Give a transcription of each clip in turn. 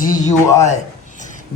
GUI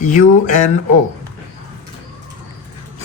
UNO۔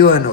UNO۔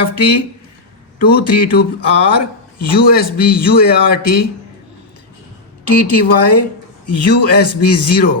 FT232R USB UART TTY USB 0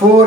4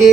A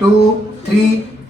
2 3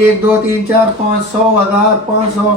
1 2 3 4 5 100 1000 500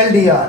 LDR،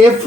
if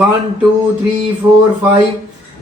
1 2 3 4 5،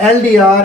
LDR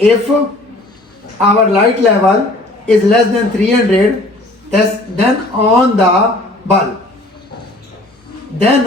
if our light level is less than 300 then on the bulb, then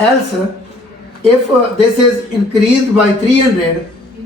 else if this is increased by 300،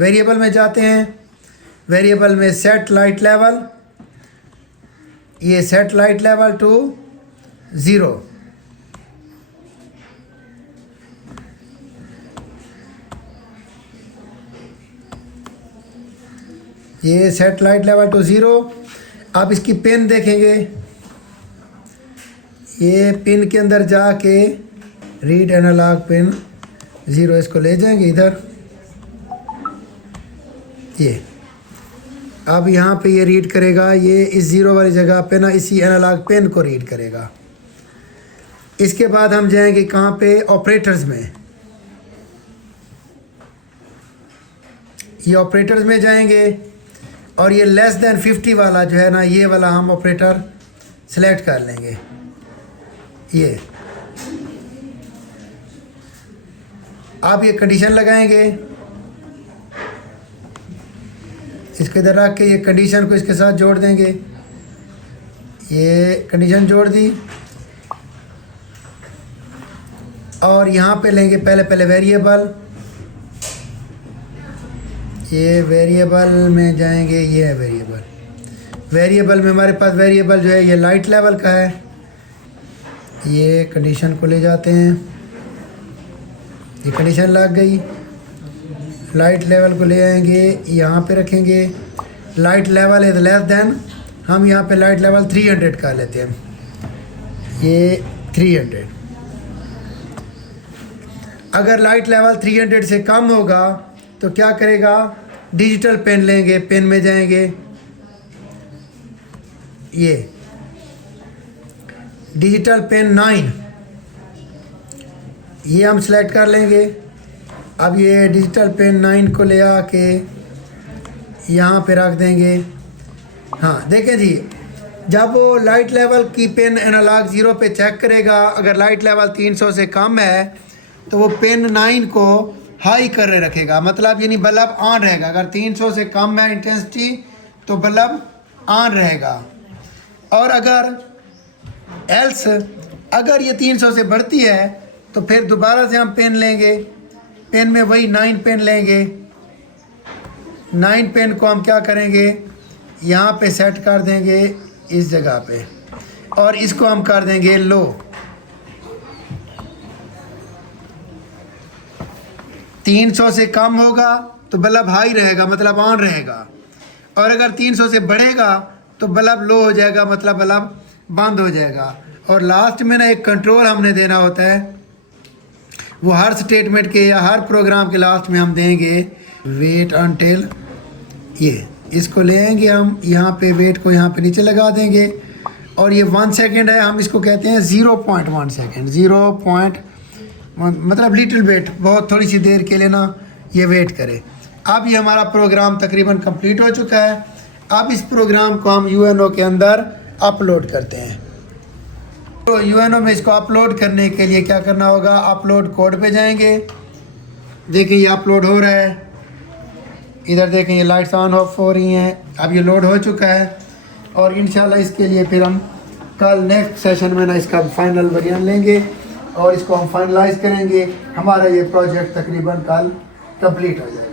variable में जाते हैं, variable में set light level, ये set light level two 0, ये set light level two 0। आप इसकी pin देखेंगे, ये पिन के अंदर जाके रीड एनालॉग पिन 0, इसको ले जाएंगे इधर, ये अब यहाँ पे ये रीड करेगा, ये इस 0 वाली जगह पे ना इसी एनालॉग पिन को रीड करेगा। इसके बाद हम जाएंगे कहाँ पे, ऑपरेटर्स में, ये ऑपरेटर्स में जाएंगे और ये लेस देन 50 वाला जो है ना, ये वाला हम ऑपरेटर सेलेक्ट कर लेंगे। ये आप ये कंडीशन लगाएंगे, इसके इधर रख के ये कंडीशन को इसके साथ जोड़ देंगे, ये कंडीशन जोड़ दी और यहाँ पे लेंगे पहले वेरिएबल, ये वेरिएबल में जाएंगे, ये है वेरिएबल, वेरिएबल में हमारे पास वेरिएबल जो है ये लाइट लेवल का है, ये कंडीशन को ले जाते हैं, ये कंडीशन लग गई, लाइट लेवल को ले आएंगे, यहाँ पे रखेंगे, light level is less than, हम यहाँ पे लाइट लेवल 300 कर लेते हैं, ये 300। अगर लाइट लेवल 300 से कम होगा तो क्या करेगा, डिजिटल पेन लेंगे, पेन में जाएंगे, ये डिजिटल पेन 9, ये हम सेलेक्ट कर लेंगे। अब ये डिजिटल पेन 9 को ले आके यहाँ पे रख देंगे। हाँ देखें जी, जब वो लाइट लेवल की पेन एनालॉग 0 पे चेक करेगा, अगर लाइट लेवल 300 से कम है तो वो पेन 9 को हाई कर रखेगा, मतलब यानी बल्ब ऑन रहेगा। अगर 300 से कम है इंटेंसिटी तो बल्ब ऑन रहेगा, और अगर ये 300 से बढ़ती है तो फिर दोबारा से हम पेन लेंगे, पेन में वही 9 पेन लेंगे, 9 पेन को हम क्या करेंगे, यहाँ पे सेट कर देंगे इस जगह पे, और इसको हम कर देंगे लो। 300 से कम होगा तो बल्ब हाई रहेगा, मतलब ऑन रहेगा, और अगर 300 से बढ़ेगा तो बल्ब लो हो जाएगा, मतलब बल्ब बंद हो जाएगा। और लास्ट में ना एक कंट्रोल हमने देना होता है, वो हर स्टेटमेंट के या हर प्रोग्राम के लास्ट में हम देंगे वेट अनटिल, ये इसको ले आएंगे हम, यहाँ पे वेट को यहाँ पे नीचे लगा देंगे, और ये 1 सेकेंड है, हम इसको कहते हैं 0.1 सेकेंड, 0. मतलब लिटिल वेट, बहुत थोड़ी सी देर के लिए ना ये वेट करे। अब ये हमारा प्रोग्राम तकरीबन कंप्लीट हो चुका है। अब इस प्रोग्राम को हम यूएनओ के अंदर अपलोड करते हैं। तो यूएनओ में इसको अपलोड करने के लिए क्या करना होगा, अपलोड कोड पे जाएंगे, देखिए ये अपलोड हो रहा है, इधर देखें ये लाइट्स ऑन ऑफ हो रही हैं, अब ये लोड हो चुका है। और इंशाल्लाह इसके लिए फिर हम कल नेक्स्ट सेशन में ना इसका फाइनल वर्जन लेंगे और इसको हम फाइनलाइज करेंगे। हमारा ये प्रोजेक्ट तकरीबन कल कंप्लीट हो जाएगा।